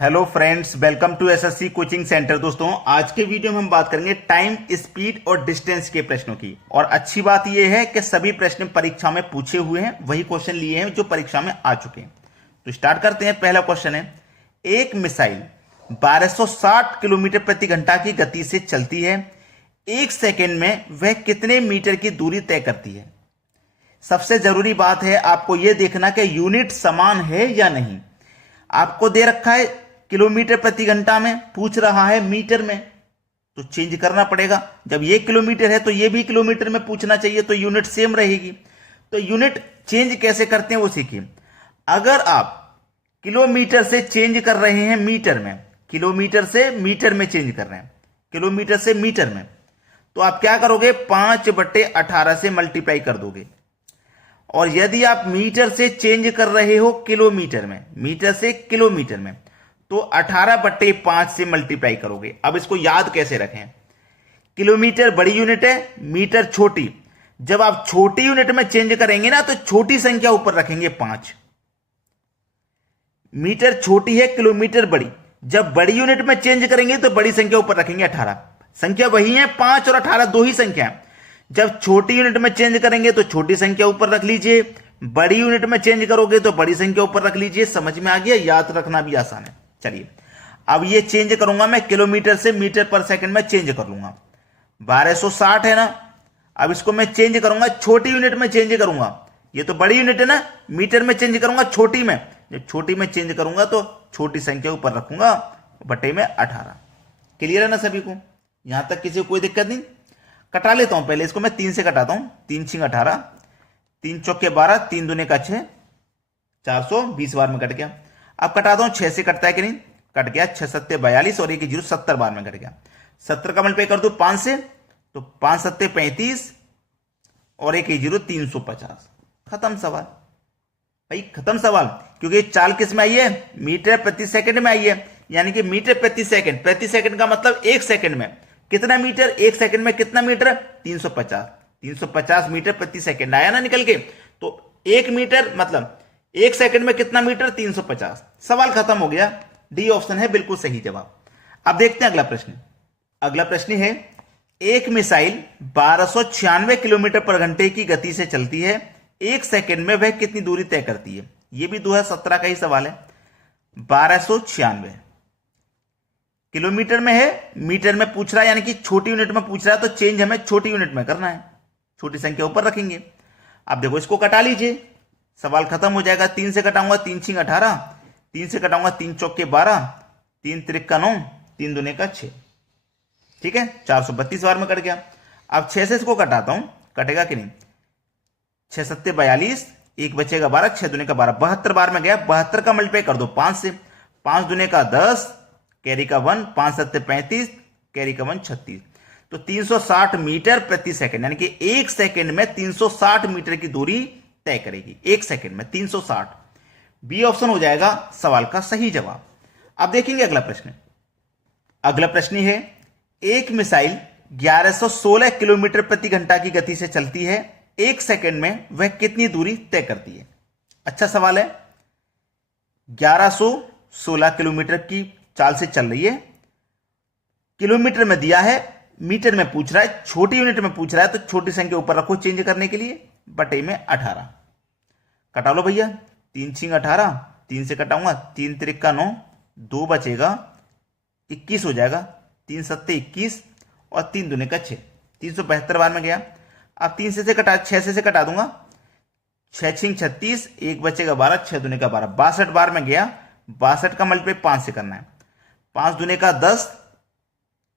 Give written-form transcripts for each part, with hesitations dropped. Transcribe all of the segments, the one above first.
Hello friends, welcome to SSC coaching centre. दोस्तों, आज के वीडियो में हम बात करेंगे टाइम, स्पीड और डिस्टेंस के प्रश्नों की। और अच्छी बात यह है कि सभी प्रश्न परीक्षा में पूछे हुए हैं, वही क्वेश्चन लिए हैं जो परीक्षा में आ चुके हैं। तो स्टार्ट करते हैं। पहला क्वेश्चन है, एक मिसाइल 1260 किलोमीटर प्रति घंटा की गति से चलती है, एक सेकेंड में वह कितने मीटर की दूरी तय करती है। सबसे जरूरी बात है आपको यह देखना कि यूनिट समान है या नहीं। आपको दे रखा है किलोमीटर प्रति घंटा में, पूछ रहा है मीटर में, तो चेंज करना पड़ेगा। जब ये किलोमीटर है तो ये भी किलोमीटर में पूछना चाहिए, तो यूनिट सेम रहेगी। तो यूनिट चेंज कैसे करते हैं वो सीखिए। अगर आप किलोमीटर से चेंज कर रहे हैं मीटर में, किलोमीटर से मीटर में चेंज कर रहे हैं, किलोमीटर से मीटर में, तो आप क्या करोगे, 5/18 से मल्टीप्लाई कर दोगे। और यदि आप मीटर से चेंज कर रहे हो किलोमीटर में, मीटर से किलोमीटर में, तो 18/5 से मल्टीप्लाई करोगे। अब इसको याद कैसे रखें, किलोमीटर बड़ी यूनिट है, मीटर छोटी। जब आप छोटी यूनिट में चेंज करेंगे ना, तो छोटी संख्या ऊपर रखेंगे 5। मीटर छोटी है, किलोमीटर बड़ी। जब बड़ी यूनिट में चेंज करेंगे तो बड़ी संख्या ऊपर रखेंगे 18। संख्या वही है, 5 और 18 दो ही संख्या है। जब छोटी यूनिट में चेंज करेंगे तो छोटी संख्या ऊपर रख लीजिए, बड़ी यूनिट में चेंज करोगे तो बड़ी संख्या ऊपर रख लीजिए। समझ में आ गया, याद रखना भी आसान है। चलिए, अब ये चेंज करूंगा मैं, किलोमीटर से मीटर पर सेकंड में चेंज कर लूंगा। 1260 है ना, अब इसको मैं चेंज करूंगा, छोटी यूनिट में चेंज करूंगा। ये तो बड़ी यूनिट है ना, मीटर में चेंज करूंगा छोटी में। जब छोटी में चेंज करूंगा तो छोटी संख्या ऊपर रखूंगा, बटे में 18। क्लियर है ना सभी को? यहां तक किसी को कोई दिक्कत नहीं? कटा लेता हूं पहले इसको, मैं 3 से कटाता हूं। 3 छिंग 18, 3 चौके 12, 3 दूने का 6, 420 बार में कट गया। अब कटाता हूं, 6 से कटता है कि नहीं? कट गया। 6 सत्ते 42 और 1 0 70 बार में कट गया। 70 का मल्टीप्लाई कर दो 5 से, तो 5 सत्ते 35 और 1 0 350। खत्म सवाल भाई, खत्म सवाल। क्योंकि चाल किस में आई है, मीटर प्रति सेकंड में आई है। यानी कि मीटर प्रति सेकंड, प्रति सेकंड का मतलब एक सेकंड में कितना मीटर, एक सेकंड में कितना मीटर, 350। 350 मीटर प्रति सेकंड आया ना निकल के। तो 1 मीटर मतलब एक सेकंड में कितना मीटर, 350। सवाल खत्म हो गया। डी ऑप्शन है बिल्कुल सही जवाब। अब देखते हैं अगला प्रश्न। अगला प्रश्न है, एक मिसाइल 1296 किलोमीटर पर घंटे की गति से चलती है, एक सेकंड में वह कितनी दूरी तय करती है। यह भी 2017 का ही सवाल है। 1296 किलोमीटर में है, मीटर में पूछ रहा है, यानी कि छोटी यूनिट में पूछ रहा है, तो चेंज हमें छोटी यूनिट में करना है, छोटी संख्या ऊपर रखेंगे। अब देखो, इसको कटा लीजिए, सवाल खत्म हो जाएगा। 3 से कटाऊंगा, 3 छिंग 18, 3 से कटाऊंगा, 3 चौके 12, 3 त्रिका 9, 3 दूने का 6। ठीक है, 432 बार में कट गया। अब 6 से इसको कटाता हूं, कटेगा कि नहीं? 6 सत्ते 42, 1 बचेगा 12, 6 दूने का 12, 72 बार में गया। 72 का मल्टीप्लाई कर दो 5 से, 5 दूने का 10, कैरी का 1, 5 सत्ते 35, कैरी का 1 36। तो 360 मीटर प्रति सेकंड, यानी कि एक सेकंड में 360 मीटर की दूरी तय करेगी। एक सेकंड में 360। बी ऑप्शन हो जाएगा सवाल का सही जवाब। अब देखेंगे अगला प्रश्न। अगला प्रश्न है, एक मिसाइल 1116 किलोमीटर प्रति घंटा की गति से चलती है, एक सेकंड में वह कितनी दूरी तय करती है। अच्छा सवाल है। 1116 किलोमीटर की चाल से चल रही है, किलोमीटर में दिया है, मीटर में पूछ रहा है, छोटी यूनिट में पूछ रहा है, तो छोटी संख्या ऊपर रखो चेंज करने के लिए, बटे में 18। कटा लो भैया, 3 छिंग 18, 3 से कटाऊंगा, 3 त्रिका 9, 2 बचेगा, 21 हो जाएगा। 3 सत्ते 21 और 3 दूने का 6, 372 बार में गया। अब 3 से कटा, 6 से कटा दूंगा, 6 छिंग 36, 1 बचेगा 12, 6 दूने का 12, 62 बार में गया। 62 का मल्टीप्लाई 5 से करना है। 5 दूने का 10,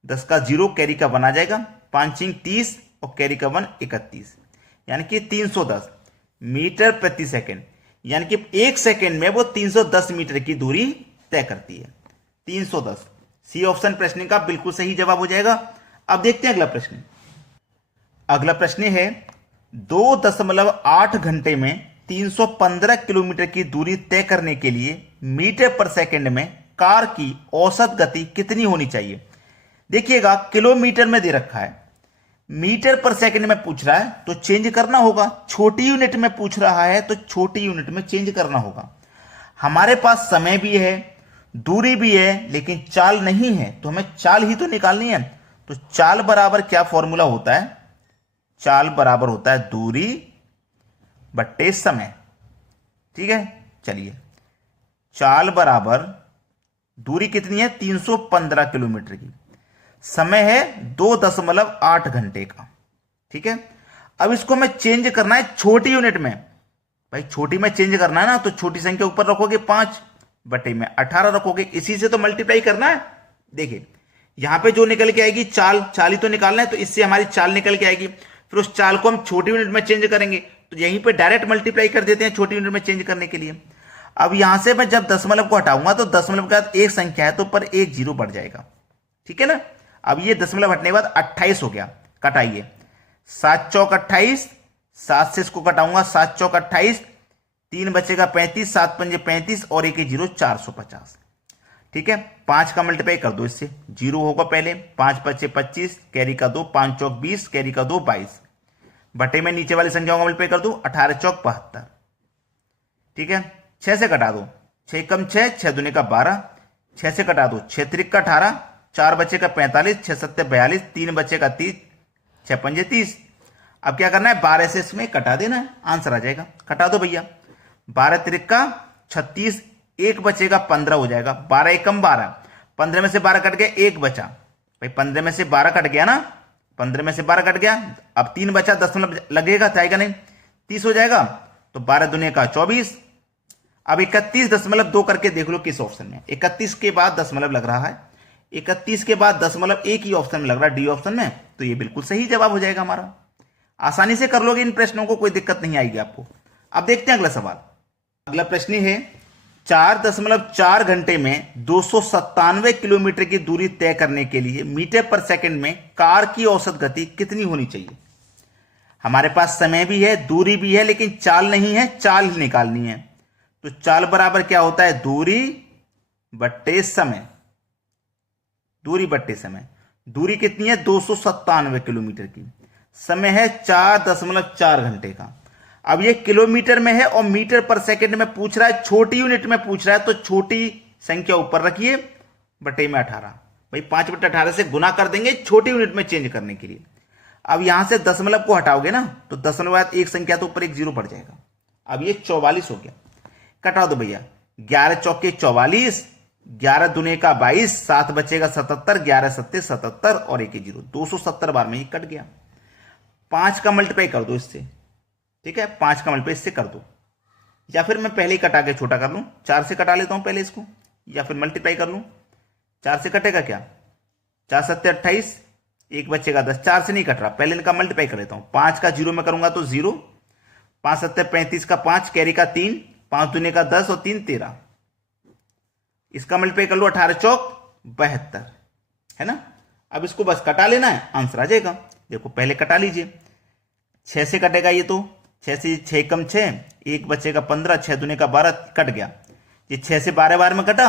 10 का 0, कैरी का 1 आ जाएगा। 5 छिंग 30 और कैरी का 1 31, यानी कि 310 मीटर प्रति सेकंड। यानी कि एक सेकंड में वो 310 मीटर की दूरी तय करती है। 310, सी ऑप्शन प्रश्न का बिल्कुल सही जवाब हो जाएगा। अब देखते हैं अगला प्रश्न। अगला प्रश्न है, 2.8 घंटे में 315 किलोमीटर की दूरी तय करने के लिए मीटर पर सेकंड में कार की औसत गति कितनी होनी चाहिए। देखिएगा, किलोमीटर में दे रखा है, मीटर पर सेकंड में पूछ रहा है तो चेंज करना होगा। छोटी यूनिट में पूछ रहा है तो छोटी यूनिट में चेंज करना होगा। हमारे पास समय भी है, दूरी भी है लेकिन चाल नहीं है, तो हमें चाल ही तो निकालनी है। तो चाल बराबर क्या फॉर्मूला होता है, चाल बराबर होता है दूरी बट्टे समय। ठीक है, चलिए चाल बराबर दूरी कितनी है 315 किलोमीटर की, समय है 2.8 घंटे का। ठीक है, अब इसको हमें चेंज करना है छोटी यूनिट में। भाई छोटी में चेंज करना है ना, तो छोटी संख्या ऊपर रखोगे 5 बटे में 18 रखोगे, इसी से तो मल्टीप्लाई करना है। देखिए यहां पे जो निकल के आएगी चाल, चाल ही तो निकालना है, तो इससे हमारी चाल निकल के आएगी। फिर उस चाल को हम छोटी यूनिट में चेंज करेंगे, तो यहीं पे डायरेक्ट मल्टीप्लाई कर देते हैं छोटी यूनिट में चेंज करने के लिए। अब यहां से मैं जब दशमलव को हटाऊंगा तो दशमलव के बाद एक संख्या है तो ऊपर एक जीरो बढ़ जाएगा। ठीक है ना, अब ये दशमलव हटने के बाद 28 हो गया, कटाइए 7 चौक 28, 7 से इसको कटाऊंगा 7 चौक 28, 3 बचेगा 35, 7 पंजे 35 और एक जीरो 450। ठीक है, 5 का मल्टीप्लाई कर दो इससे, जीरो होगा पहले, 5 बचे 25, कैरी का 2, 5 चौक 20, कैरी का 2 22, बटे में नीचे वाली संख्याओं का मल्टीप्लाई कर दो, 18 चौक 72। ठीक है, 6 से कटा दो, 6 कम 6, 6 दूने का 12, 6 से कटा दो, 6 त्रिक का 18, 4 बचे का 45, 6 सत्ते 42, 3 बचे का 30, 6 पंजे 30। अब क्या करना है 12 से इसमें कटा देना है, आंसर आ जाएगा। कटा दो भैया, 12 त्रिक का 36, एक बचेगा 15 हो जाएगा, 12 एकम 12, 15 में से 12 कट गया, एक बचा। भाई 15 में से 12 कट गया ना, 15 में से 12 कट गया, अब 3 बचा, दशमलव लगेगा जाएगा नहीं, 30 हो जाएगा। तो 12 दुनिया का 24। अब 31.2 करके देख लो किस ऑप्शन में, 31 के बाद दशमलव लग रहा है, 31 के बाद दशमलव एक ही ऑप्शन में लग रहा है, डी ऑप्शन में, तो ये बिल्कुल सही जवाब हो जाएगा हमारा। आसानी से कर लोगे इन प्रश्नों को, कोई दिक्कत नहीं आएगी आपको। अब देखते हैं अगला सवाल। अगला प्रश्न है 4.4 घंटे में 297 किलोमीटर की दूरी तय करने के लिए मीटर पर सेकंड में कार की औसत गति कितनी होनी चाहिए। हमारे पास समय भी है, दूरी भी है, लेकिन चाल नहीं है, चाल ही निकालनी है। तो चाल बराबर क्या होता है दूरी बट्टे समय, दूरी बट्टे समय। दूरी कितनी है 297 किलोमीटर की, समय है 4.4 घंटे का। अब ये किलोमीटर में है और मीटर पर सेकंड में पूछ रहा है, छोटी यूनिट में पूछ रहा है, तो छोटी संख्या ऊपर रखिए बटे में 18। भाई 5 बटे 18 से गुना कर देंगे छोटी यूनिट में चेंज करने के लिए। अब यहां से दशमलव को हटाओगे ना, तो दशमलव बाद एक संख्या तो ऊपर एक जीरो बढ़ जाएगा। अब ये 44 हो गया, कटा दो भैया, 11 चौके 44, 11 दुने का 22, 7 बचेगा 77, 11 सत्ते 77 और एक जीरो, 270 बार में ही कट गया। 5 का मल्टीप्लाई कर दो इससे, ठीक है, 5 का मल्टीप्लाई इससे कर दो, या फिर मैं पहले ही कटा के छोटा कर लूं, 4 से कटा लेता हूं पहले इसको, या फिर मल्टीप्लाई कर लूं। 4 से कटेगा क्या, 4 सत्ते 28, एक बचेगा 10, 4 से नहीं कट रहा, पहले इनका मल्टीप्लाई कर लेता हूं। 5 का जीरो में करूंगा तो 0, 5 सत्ते 35 का 5, कैरी का 3, 5 दूने का 10 और 3 13, इसका मल्टीप्लाई कर लो 18 चौक 72, है ना। अब इसको बस कटा लेना है, आंसर आ जाएगा। देखो पहले कटा लीजिए, 6 से कटेगा ये, तो 6 से 6 कम 6, एक बचेगा 15, 6 दूने का 12 कट गया। ये 6 से 12 बार में कटा,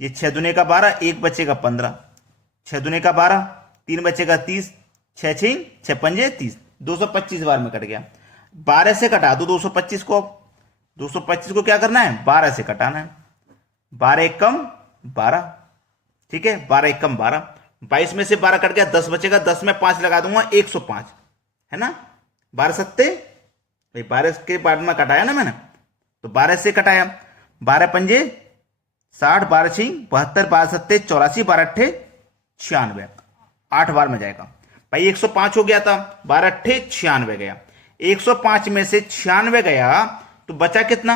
ये 6 दूने का 12, एक बचेगा 15, 6 दूने का 12, 3 बचेगा 30, 6 6 6 पंजे 30, 225 बार में कट गया। 12 से कटा दो 225 को, 225 को क्या करना है 12 से कटाना है, 12 एक कम 12, ठीक है, 12 एक कम 12, 22 में से 12 कट गया, 10 बचेगा, 10 में 5 लगा दूंगा 105, है ना। 12 सत्ते, भाई 12 के बाद में कटाया ना मैंने, तो 12 से कटाया, 12 पंजे 60, 12 6 72, 12 सत्ते 84, 12 अट्ठे 96, 8 बार में जाएगा। भाई 105 हो गया था, 12 अट्ठे 96 गया, 105 में से 96 गया तो बचा कितना,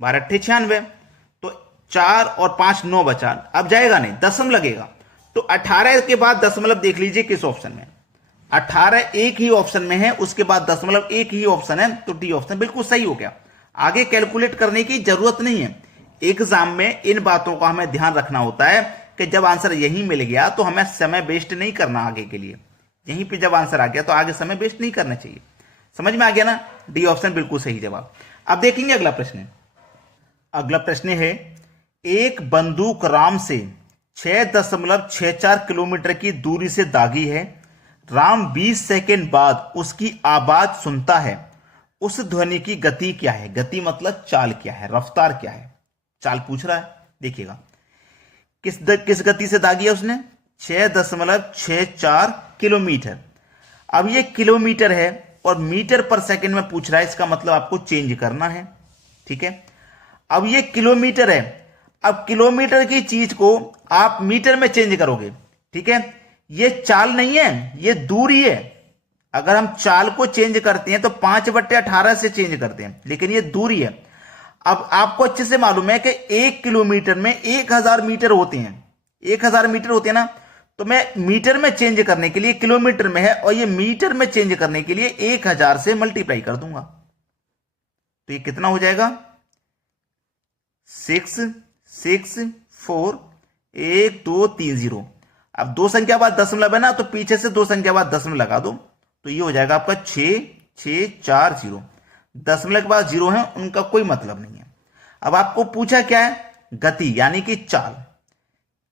12 अट्ठे 96, तो 4 और 5 9 बचा, अब जाएगा नहीं, दशम लगेगा। तो 18 के बाद दशमलव देख लीजिए किस ऑप्शन में, 18 एक ही ऑप्शन में है, उसके बाद दशमलव एक ही ऑप्शन है, तो डी ऑप्शन बिल्कुल सही हो गया। आगे कैलकुलेट करने की जरूरत नहीं है। एग्जाम में इन बातों का हमें ध्यान रखना होता है कि जब आंसर यही मिल गया तो हमें समय वेस्ट नहीं करना आगे के लिए, यहीं पे जब आंसर आ गया तो आगे समय वेस्ट नहीं करना चाहिए। समझ में आ गया ना, डी ऑप्शन बिल्कुल सही जवाब। अब देखेंगे अगला प्रश्न। अगला प्रश्न है, एक बंदूक राम से 6.64 किलोमीटर की दूरी से दागी है, राम 20 सेकेंड बाद उसकी आवाज सुनता है, उस ध्वनि की गति क्या है। गति मतलब चाल क्या है, रफ्तार क्या है, चाल पूछ रहा है। देखिएगा किस गति से दागी है उसने? 6.64 किलोमीटर। अब ये किलोमीटर है और मीटर पर सेकंड में पूछ रहा है, इसका मतलब आपको चेंज करना है। ठीक है, अब ये किलोमीटर है, अब किलोमीटर की चीज को आप मीटर में चेंज करोगे। ठीक है, ये चाल नहीं है, ये दूरी है। अगर हम चाल को चेंज करते हैं तो 5/18 से चेंज करते हैं, लेकिन ये दूरी है। अब आपको अच्छे से मालूम है कि 1 किलोमीटर में 1000 मीटर होते हैं, 1000 मीटर होते हैं ना। तो मैं मीटर में चेंज करने के लिए, किलोमीटर में है और ये मीटर में चेंज करने के लिए 1000 से मल्टीप्लाई कर दूंगा। तो ये कितना हो जाएगा? 6 6 4 1 2 3 0। अब दो संख्या बाद दशमलव है ना, तो पीछे से दो संख्या बाद दशमलव लगा दो, तो ये हो जाएगा आपका 6 6 4 0। दशमलव के बाद 0 है, उनका कोई मतलब नहीं है। अब आपको पूछा क्या है? गति यानी कि चाल।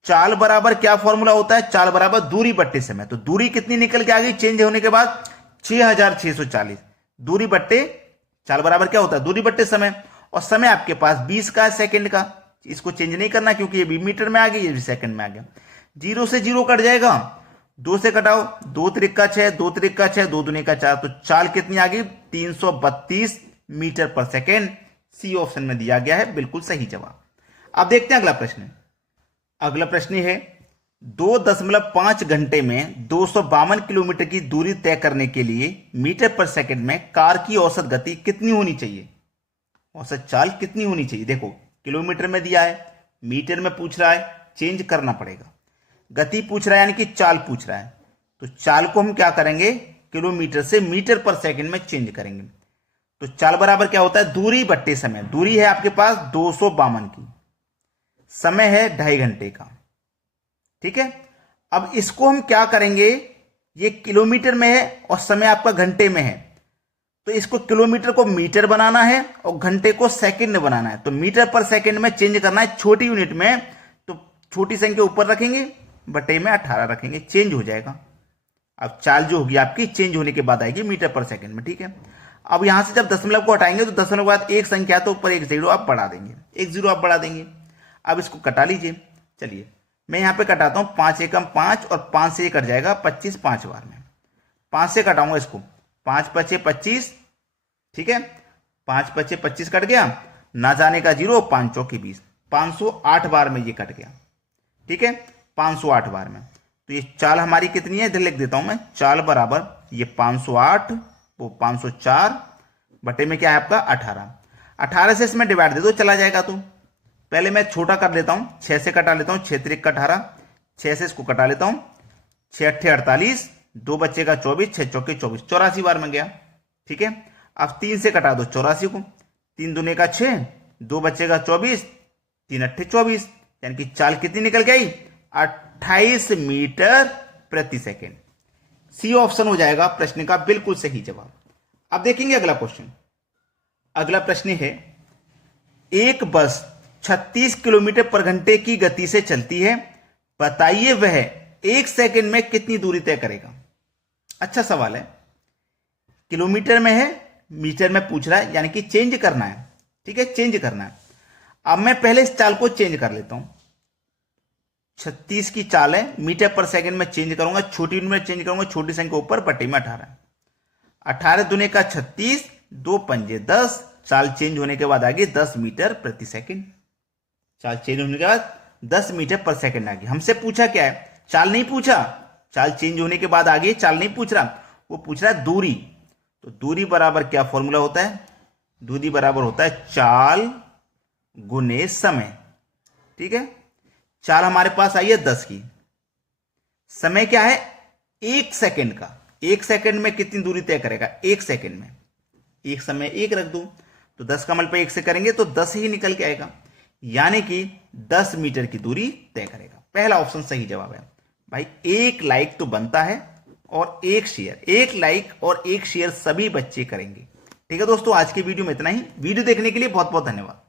चाल बराबर क्या फॉर्मूला होता है? चाल बराबर दूरी बट्टे समय। तो दूरी कितनी निकल के आ गई चेंज होने के बाद? 6640। दूरी बट्टे चाल बराबर क्या होता है? दूरी बट्टे समय। और समय आपके पास 20 का, सेकंड का। इसको चेंज नहीं करना क्योंकि ये भी मीटर में आ गई, ये भी सेकंड में आ गया। 0 से 0 कट जाएगा, 2 से कटाओ, 2 त्रिका 6, 2 त्रिका 6, 2 दूनी का 4। तो चाल कितनी आ गई? 332 मीटर पर सेकेंड। सी ऑप्शन में दिया गया है बिल्कुल सही जवाब। अब देखते हैं अगला प्रश्न। अगला प्रश्न है 2.5 घंटे में 252 किलोमीटर की दूरी तय करने के लिए मीटर पर सेकंड में कार की औसत गति कितनी होनी चाहिए? औसत चाल कितनी होनी चाहिए? देखो, किलोमीटर में दिया है, मीटर में पूछ रहा है, चेंज करना पड़ेगा। गति पूछ रहा है यानी कि चाल पूछ रहा है, तो चाल को हम क्या करेंगे? किलोमीटर से मीटर पर सेकंड में चेंज करेंगे। तो चाल बराबर क्या होता है? दूरी बट्टे समय। दूरी है आपके पास 252 की, समय है 2.5 घंटे का। ठीक है, अब इसको हम क्या करेंगे? ये किलोमीटर में है और समय आपका घंटे में है, तो इसको किलोमीटर को मीटर बनाना है और घंटे को सेकंड बनाना है। तो मीटर पर सेकंड में चेंज करना है छोटी यूनिट में, तो छोटी संख्या ऊपर रखेंगे, बटे में 18 रखेंगे, चेंज हो जाएगा। अब चाल जो होगी आपकी चेंज होने के बाद आएगी मीटर पर सेकंड में। ठीक है, अब यहां से जब दशमलव को हटाएंगे तो दशमलव के बाद एक संख्या तो ऊपर एक 0 आप बढ़ा देंगे, एक 0 आप बढ़ा देंगे। अब इसको कटा लीजिए। चलिए मैं यहां पे कटाता हूं, 5 एकम 5 और 5 से ये कट जाएगा 25 5 बार में। 5 से कटाऊंगा इसको, 5 5 25। ठीक है, 5 5 25 कट गया, ना जाने का 0, 5 चौकी 20, 508 बार में ये कट गया। ठीक है, 508 बार में। तो ये चाल हमारी कितनी है? इधर लिख देता हूं मैं, चाल बराबर ये 508, वो 504 बटे में क्या है आपका 18। 18 से इसमें डिवाइड दे दो, चला जाएगा। तो पहले मैं छोटा कर लेता हूं, 6 से कटा लेता हूं, 6 त्रिक 18, 6 से इसको कटा लेता हूं, 6 अट्ठे 48, 2 बच्चेगा 24, 6 चौके 24, 84 बार में गया। ठीक है, अब 3 से कटा दो 84 को, 3 दूने का 6, 2 बच्चेगा 24, 3 अट्ठे 24, यानी कि चाल कितनी निकल गई? 28 मीटर प्रति सेकेंड। सी ऑप्शन हो जाएगा प्रश्न का बिल्कुल सही जवाब। अब देखेंगे अगला क्वेश्चन। अगला प्रश्न है, एक बस 36 किलोमीटर पर घंटे की गति से चलती है, बताइए वह 1 सेकंड में कितनी दूरी तय करेगा? अच्छा सवाल है। किलोमीटर में है, मीटर में पूछ रहा है, यानी कि चेंज करना है। ठीक है, चेंज करना है। अब मैं पहले इस चाल को चेंज कर लेता हूं। 36 की चाल है, मीटर पर सेकंड में चेंज करूंगा, छोटी यूनिट में चेंज करूंगा, छोटी संख्या ऊपर, बटे में 18। 18 दूने का 36, 2 पंजे 10, चाल चेंज होने के बाद आ गई 10 मीटर प्रति सेकंड। चाल चेंज होने के बाद 10 मीटर पर सेकंड आ गई। हमसे पूछा क्या है? चाल नहीं पूछा, चाल चेंज होने के बाद आ गई, चाल नहीं पूछ रहा, वो पूछ रहा है दूरी। तो दूरी बराबर क्या फॉर्मूला होता है? दूरी बराबर होता है चाल गुने समय। ठीक है, चाल हमारे पास आई है 10 की, समय क्या है? 1 सेकंड का। 1 सेकंड में कितनी दूरी तय करेगा? 1 सेकंड में, एक समय 1 रख दो, तो 10 का मल्टीप्लाई 1 से करेंगे तो 10 ही निकल के आएगा, यानी कि 10 मीटर की दूरी तय करेगा। पहला ऑप्शन सही जवाब है भाई। एक लाइक तो बनता है और एक शेयर, एक लाइक और एक शेयर सभी बच्चे करेंगे। ठीक है दोस्तों, आज के वीडियो में इतना ही। वीडियो देखने के लिए बहुत बहुत धन्यवाद।